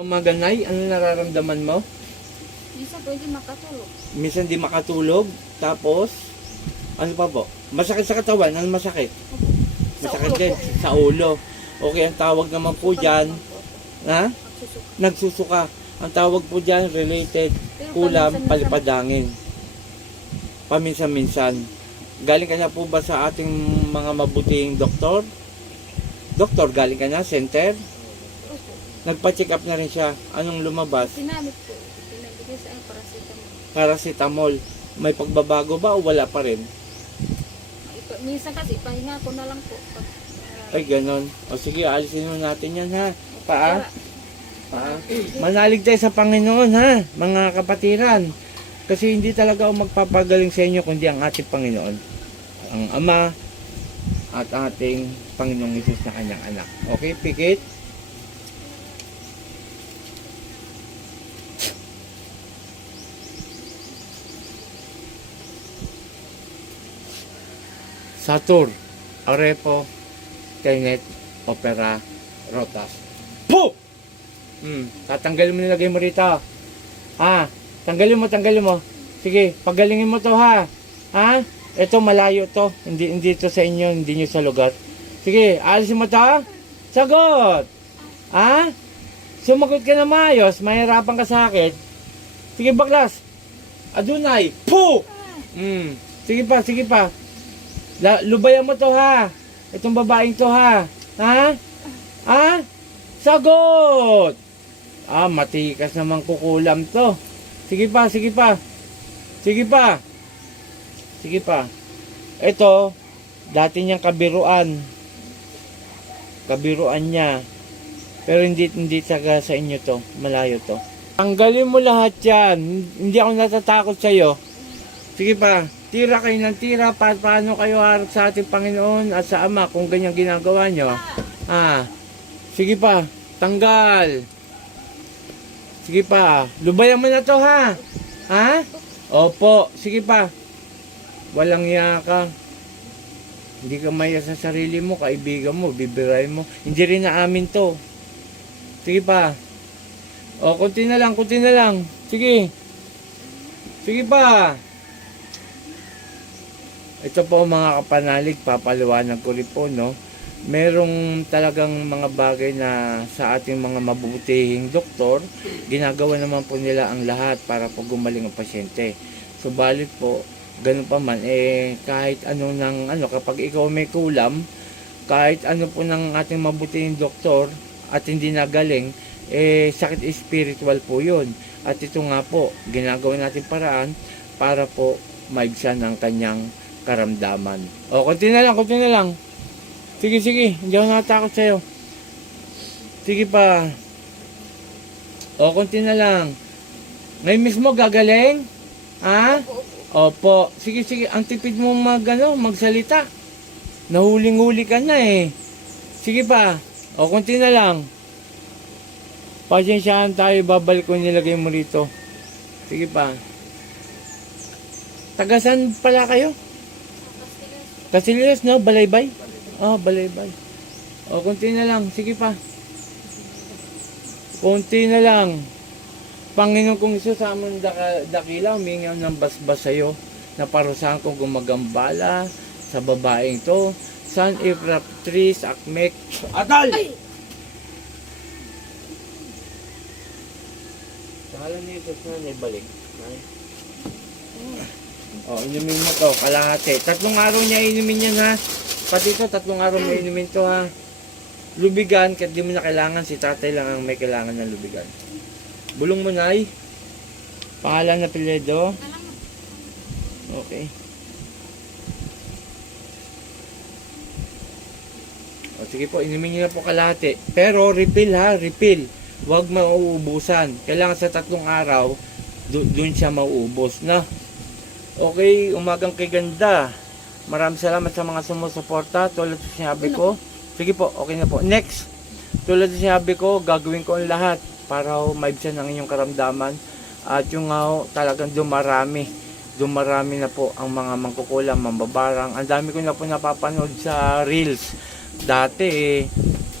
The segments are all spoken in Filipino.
Maganay, ano nararamdaman mo? Minsan pwede makatulog. Minsan di makatulog, tapos, ano pa po? Masakit sa katawan, ano masakit? Masakit din, sa ulo. Okay, ang tawag naman po dyan, ha? Nagsusuka. Ang tawag po dyan, related, kulam, palipadangin. Paminsan-minsan. Galing ka na po ba sa ating mga mabuting doktor? Doktor, galing ka na, center? Nagpa-check up na rin siya. Anong lumabas? Sinamit po. Pinabigay sa paracetamol. Paracetamol. May pagbabago ba o wala pa rin? Minsan kasi, pahinga ko na lang po. Ay, ganon. O sige, alisin mo natin yan ha. Paa. Manalig tayo sa Panginoon ha, mga kapatiran. Kasi hindi talaga ako magpapagaling sa inyo kundi ang ating Panginoon. Ang Ama at ating Panginoong Hesus na kanyang anak. Okay, pikit. Satur, Arepo, Tenet, Opera, Rotas. Po! Tatanggalin mo, nilagay mo rito. Tanggalin mo. Sige, pagalingin mo to ha. Ha? Ito malayo to. Hindi to sa inyo, hindi nyo sa lugar. Sige, alisin mo to. Sagot! Ha? Sumagot ka na maayos, mahirapan ka sa akin. Sige, baklas. Adunay, po! Sige pa. Lubayan mo to ha. Itong babaeng to ha. Ha? Sagot! Matikas naman kukulam to. Sige pa. Ito, dati niyang kabiruan. Kabiruan niya. Pero hindi taga sa inyo to. Malayo to. Tanggalin mo lahat yan. Hindi ako natatakot sa'yo. Sige pa. Tira kayo ng tira. Paano kayo harap sa ating Panginoon at sa Ama kung ganyan ginagawa nyo? Sige pa. Tanggal. Sige pa. Lubayan mo na to ha. Ha? Opo. Sige pa. Walang iya ka. Hindi ka maya sa sarili mo, kaibigan mo, bibiray mo. Hindi rin na amin to. Sige pa. Kunti na lang. Sige pa. Ito po mga kapanalig, papaliwanag ko rin po, no? Merong talagang mga bagay na sa ating mga mabubutihing doktor, ginagawa naman po nila ang lahat para po gumaling ang pasyente. Subalit po, ganun pa man, kahit kapag ikaw may kulam, kahit ano po ng ating mabutihing doktor at hindi nagaling, sakit spiritual po yun. At ito nga po, ginagawa natin paraan para po maigsan ang kanyang karamdaman. Konti na lang. Sige, hindi ako natatakot sa'yo. Sige pa. Konti na lang. Ngayon mismo gagaling? Ha? Opo. Sige. Ang tipid mo magsalita. Nahuling-huli ka na eh. Sige pa. Konti na lang. Pasensyahan tayo. Babalik ko nilagay mo rito. Sige pa. Tagasan pala kayo? Casillas, no? Balaybay? Balaybay. Konti na lang. Sige pa. Konti na lang. Panginoon kong Isus, sa among dakila, humingaw ng basbas sa'yo na parusahan kong gumagambala sa babaeng to. San Efraptris, Akmek, Atal! Sahalan niyo ito na ibalik. Inumin mo to, kalahati. 3 araw niya inumin yan ha. Pati ito, 3 araw mo inumin to ha. Lubigan, kahit di mo na kailangan, si tatay lang ang may kailangan ng lubigan. Bulong mo na ay. Pangalan na Piledo. Okay. Sige po, inumin niyo na po kalahati. Pero refill ha, refill. Huwag mauubusan. Kailangan sa 3 araw, doon siya mauubos na. Okay, umagang kay ganda. Maraming salamat sa mga sumusuporta. Tulad sa sinabi ko. Sige po, okay na po. Next. Tulad sa sinabi ko, gagawin ko ang lahat para maibsan ang inyong karamdaman. At yung talagang dumarami na po ang mga mangkukulam, mambabarang. Ang dami ko na po napapanood sa Reels. Dati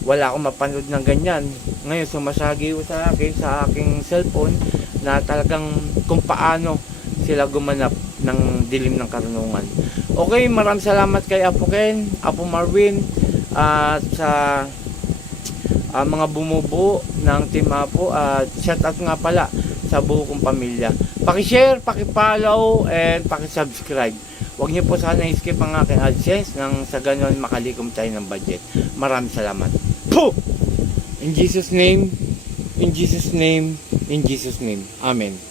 wala akong mapanood ng ganyan. Ngayon sumasagi sa akin, sa aking cellphone, na talagang kung paano sila gumanap ng dilim ng karunungan. Okay, maraming salamat kay Apo Ken, Apo Marvin, at sa mga bumubuo ng Team Apo, at shout out nga pala sa buo kong pamilya. Paki-share, paki-follow, and paki-subscribe. Huwag niyo po sana i-skip ang aking AdSense nang sa ganon makalikom tayo ng budget. Maraming salamat. Puh! In Jesus' name, in Jesus' name, in Jesus' name. Amen.